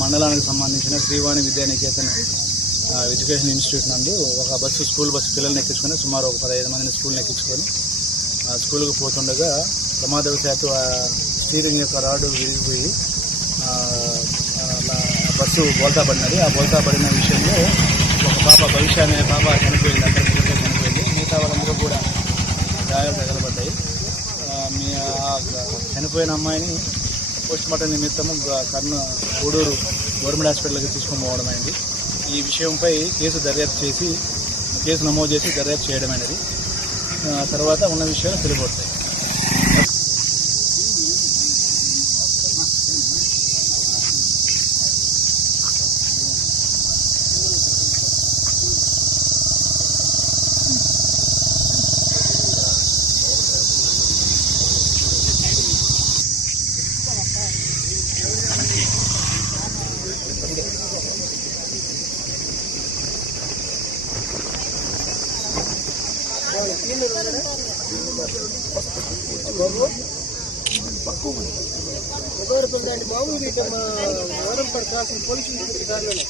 మండలానికి సంబంధించిన Srivani Vidyanikethan education institute నందు ఒక బస్సు స్కూల్ బస్సు పిల్లల్ని ఎక్కించుకొని సుమారు ఒక 15 మందిని స్కూల్ని ఎక్కించుకొని స్కూల్కి పోతుండగా ప్రమాదవశాత్తు స్టీరింగ్ యొక్క రాడ్ విరిగిపోయి బస్సు బోల్తా పడినది. ఆ బోల్తా పడిన విషయంలో ఒక పాప భవిష్య అనే పాప చనిపోయింది. అక్కడికి చనిపోయింది. మిగతా వాళ్ళందరూ కూడా గాయాలు తగలబడ్డాయి. చనిపోయిన అమ్మాయిని పోస్ట్మార్టం నిమిత్తము కోడూరు గవర్నమెంట్ హాస్పిటల్కి తీసుకొని పోవడం అయింది. ఈ విషయంపై కేసు నమోదు చేసి దర్యాప్తు చేయడమైనది. తర్వాత ఉన్న విషయాలు తెలియబడతాయి. బాబు వరంపర్ క్రాసింగ్ పోలీసు దారిలోనే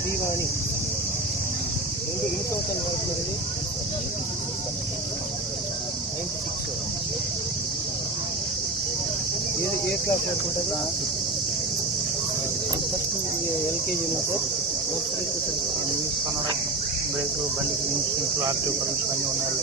శ్రీవాణి ఎన్ని సంవత్సరాలు పడుతున్నది? 96. ఏ క్లాస్ వరకు ఉంటుంది? First LKG sir. News Kannada break బండికి ఇన్సూరెన్స్ ఆర్టీఓ పర్మిషన్ అన్నీ ఉన్నాయి.